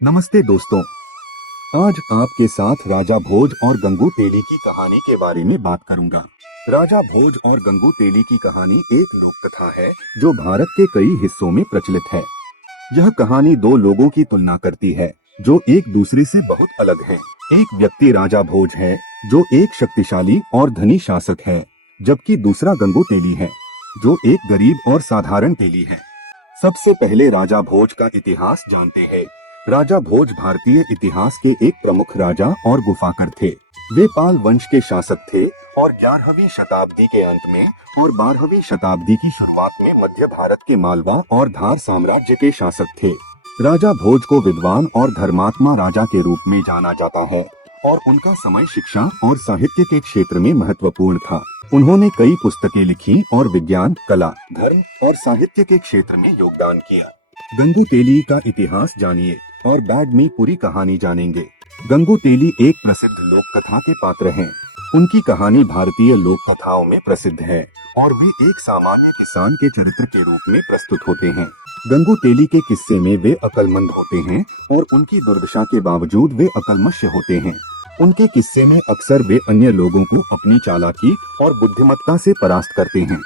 नमस्ते दोस्तों, आज आपके साथ राजा भोज और गंगू तेली की कहानी के बारे में बात करूंगा। राजा भोज और गंगू तेली की कहानी एक लोक कथा है जो भारत के कई हिस्सों में प्रचलित है। यह कहानी दो लोगों की तुलना करती है जो एक दूसरे से बहुत अलग हैं। एक व्यक्ति राजा भोज है जो एक शक्तिशाली और धनी शासक है, जबकि दूसरा गंगू तेली है जो एक गरीब और साधारण तेली है। सबसे पहले राजा भोज का इतिहास जानते हैं। राजा भोज भारतीय इतिहास के एक प्रमुख राजा और गुफाकर थे। वे पाल वंश के शासक थे और 11वीं शताब्दी के अंत में और 12वीं शताब्दी की शुरुआत में मध्य भारत के मालवा और धार साम्राज्य के शासक थे। राजा भोज को विद्वान और धर्मात्मा राजा के रूप में जाना जाता है और उनका समय शिक्षा और साहित्य के क्षेत्र में महत्वपूर्ण था। उन्होंने कई पुस्तकें लिखी और विज्ञान, कला, धर्म और साहित्य के क्षेत्र में योगदान किया। गंगू तेली का इतिहास जानिए और बाद में पूरी कहानी जानेंगे। गंगू तेली एक प्रसिद्ध लोक कथा के पात्र हैं। उनकी कहानी भारतीय लोक कथाओं में प्रसिद्ध है और वे एक सामान्य किसान के चरित्र के रूप में प्रस्तुत होते हैं। गंगू तेली के किस्से में वे अक्लमंद होते हैं और उनकी दुर्दशा के बावजूद वे अकलमश होते हैं। उनके किस्से में अक्सर वे अन्य लोगों को अपनी चालाकी और बुद्धिमत्ता से परास्त करते हैं।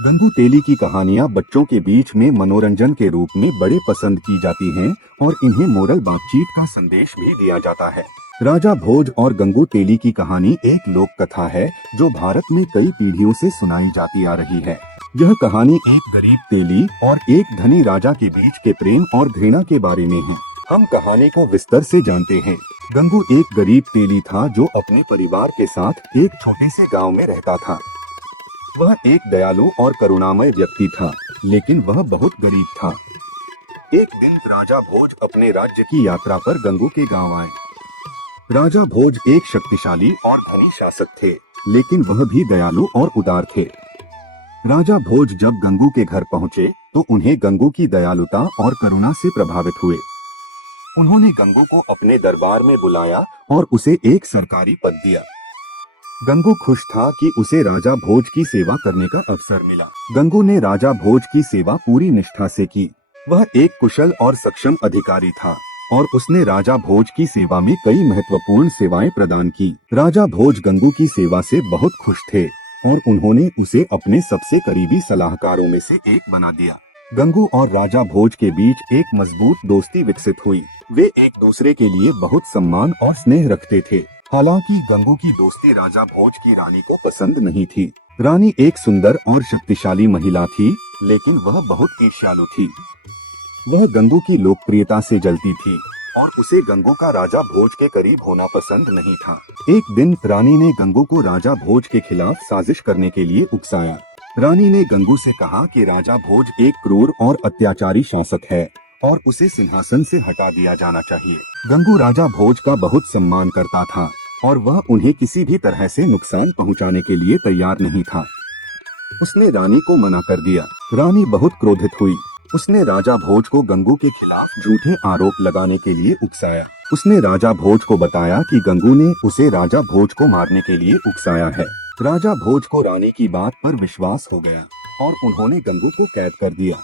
गंगू तेली की कहानियां बच्चों के बीच में मनोरंजन के रूप में बड़े पसंद की जाती हैं और इन्हें मोरल बातचीत का संदेश भी दिया जाता है। राजा भोज और गंगू तेली की कहानी एक लोक कथा है जो भारत में कई पीढ़ियों से सुनाई जाती आ रही है। यह कहानी एक गरीब तेली और एक धनी राजा के बीच के प्रेम और घृणा के बारे में है। हम कहानी को विस्तार से जानते हैं। गंगू एक गरीब तेली था जो अपने परिवार के साथ एक छोटे से गांव में रहता था। वह एक दयालु और करुणामय व्यक्ति था, लेकिन वह बहुत गरीब था। एक दिन राजा भोज अपने राज्य की यात्रा पर गंगू के गांव आए। राजा भोज एक शक्तिशाली और धनी शासक थे, लेकिन वह भी दयालु और उदार थे। राजा भोज जब गंगू के घर पहुंचे तो उन्हें गंगू की दयालुता और करुणा से प्रभावित हुए। उन्होंने गंगू को अपने दरबार में बुलाया और उसे एक सरकारी पद दिया। गंगू खुश था कि उसे राजा भोज की सेवा करने का अवसर मिला। गंगू ने राजा भोज की सेवा पूरी निष्ठा से की। वह एक कुशल और सक्षम अधिकारी था और उसने राजा भोज की सेवा में कई महत्वपूर्ण सेवाएं प्रदान की। राजा भोज गंगू की सेवा से बहुत खुश थे और उन्होंने उसे अपने सबसे करीबी सलाहकारों में से एक बना दिया। गंगू और राजा भोज के बीच एक मजबूत दोस्ती विकसित हुई। वे एक दूसरे के लिए बहुत सम्मान और स्नेह रखते थे। हालांकि गंगू की दोस्ती राजा भोज की रानी को पसंद नहीं थी। रानी एक सुंदर और शक्तिशाली महिला थी, लेकिन वह बहुत ईर्ष्यालु थी। वह गंगू की लोकप्रियता से जलती थी और उसे गंगू का राजा भोज के करीब होना पसंद नहीं था। एक दिन रानी ने गंगू को राजा भोज के खिलाफ साजिश करने के लिए उकसाया। रानी ने गंगू से कहा कि राजा भोज एक क्रूर और अत्याचारी शासक है और उसे सिंहासन से हटा दिया जाना चाहिए। गंगू राजा भोज का बहुत सम्मान करता था और वह उन्हें किसी भी तरह से नुकसान पहुंचाने के लिए तैयार नहीं था। उसने रानी को मना कर दिया। रानी बहुत क्रोधित हुई। उसने राजा भोज को गंगू के खिलाफ झूठे आरोप लगाने के लिए उकसाया। उसने राजा भोज को बताया कि गंगू ने उसे राजा भोज को मारने के लिए उकसाया है। राजा भोज को रानी की बात पर विश्वास हो गया और उन्होंने गंगू को कैद कर दिया।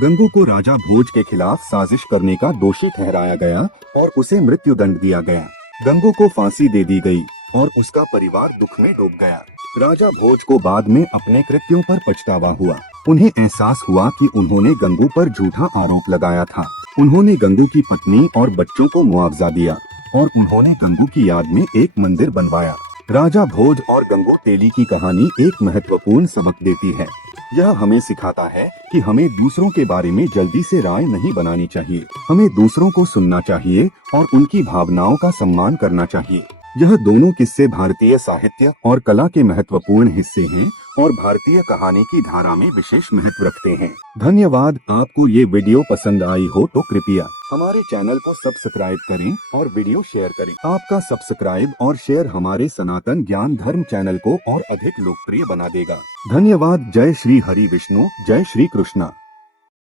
गंगू को राजा भोज के खिलाफ साजिश करने का दोषी ठहराया गया और उसे मृत्यु दंड दिया गया। गंगू को फांसी दे दी गई और उसका परिवार दुख में डूब गया। राजा भोज को बाद में अपने कृत्यों पर पछतावा हुआ। उन्हें एहसास हुआ कि उन्होंने गंगू पर झूठा आरोप लगाया था। उन्होंने गंगू की पत्नी और बच्चों को मुआवजा दिया और उन्होंने गंगू की याद में एक मंदिर बनवाया। राजा भोज और गंगू तेली की कहानी एक महत्वपूर्ण सबक देती है। यह हमें सिखाता है कि हमें दूसरों के बारे में जल्दी से राय नहीं बनानी चाहिए। हमें दूसरों को सुनना चाहिए और उनकी भावनाओं का सम्मान करना चाहिए। यह दोनों किस्से भारतीय साहित्य और कला के महत्वपूर्ण हिस्से हैं और भारतीय कहानी की धारा में विशेष महत्व रखते हैं। धन्यवाद। आपको ये वीडियो पसंद आई हो तो कृपया हमारे चैनल को सब्सक्राइब करें और वीडियो शेयर करें। आपका सब्सक्राइब और शेयर हमारे सनातन ज्ञान धर्म चैनल को और अधिक लोकप्रिय बना देगा। धन्यवाद। जय श्री हरि विष्णु, जय श्री कृष्णा।